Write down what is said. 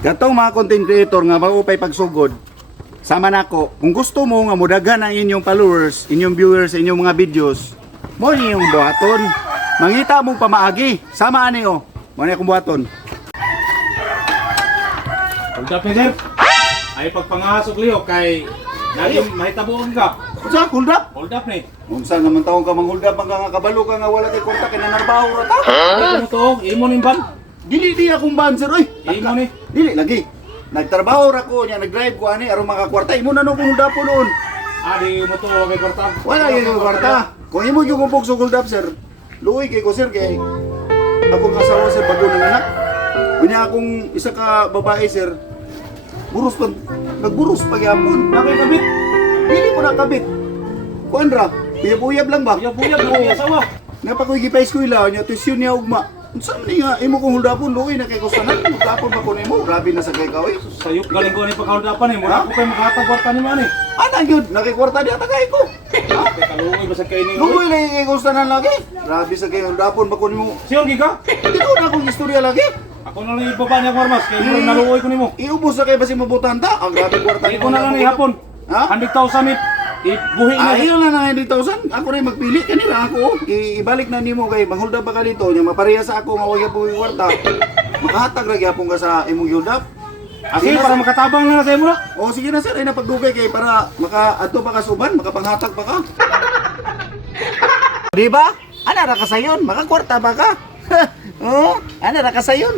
Katong mga content creator nga maupay pagsugod, sama nako. Kung gusto mo nga mudaghan ang inyong followers, inyong viewers, inyong mga videos, mo inyong buhaton. Mangita mong pamaagi. Sama ani o. Mo ni akong buhaton. Hold up, sir. Ay pagpangasok liyo kay lagi mahitabuon ka. Unsa hold up? Hold up ni. Unsa naman taong ka mang hold up nga kabalo ka nga wala kay kontak kay nanarbaho ra ta? Ano to? Imo ning ban. Dili di akong ban sir oy. Imo ni. Dili lagi. Nagtrabaho ra ko nya nag-drive ko ani aron makakwarta. Imo na no kung hold up po noon. Adi mo to kay kwarta. Wala yung kwarta. Kung imo yung kumpog sa hold up sir, luoy kay ko sir kay akong asawa sir bago ng anak. Unya akong isa ka babae sir. Buros pa, nagburos pa gyapon. Nakikabit. Dili ko nakabit. Kuandra, uyab-uyab lang ba? Buyab na ang asawa. Napakoy gipay eskwela nya tuition niya ugma. Unsa man nga imo kung huldapon luoy na kay kusanan, huldapon ba ko nimo? Grabe na sa kay ka oy. Sayop galing ko ni pagkaundapan ni. Mura ko kay maghatag kwarta ni man ni. Ana gyud, nakikwarta di atagay ko. Kay kaluoy ba sa kay ni. Luoy lang kay kusanan lagi. Grabe sa kay huldapon ba ko nimo? Siyon giga. Dito na akong istorya lagi. Ako na lang ibaba niya kwarmas kay mura naluoy ko nimo. Iubos na kay basi mabutan ta. Ang grabe kwarta Iko na lang ni hapon. Ha? 100,000 ni. Ibuhi na. Ayaw na na 100,000. Ako rin magpili kanila ako. Ibalik na nimo kay manghulda pa ka dito nya mapareha sa ako nga wag po kwarta. Makahatag ra gyapon ka sa imong huldap. Sige para makatabang na sa imo na. O sige na sir, ay napagdugay kay para maka-adto pa ka suban, makapanghatag pa ka. Di ba? Ana ra ka sayon, makakwarta ba ka? Oh, ana ra ka sayon.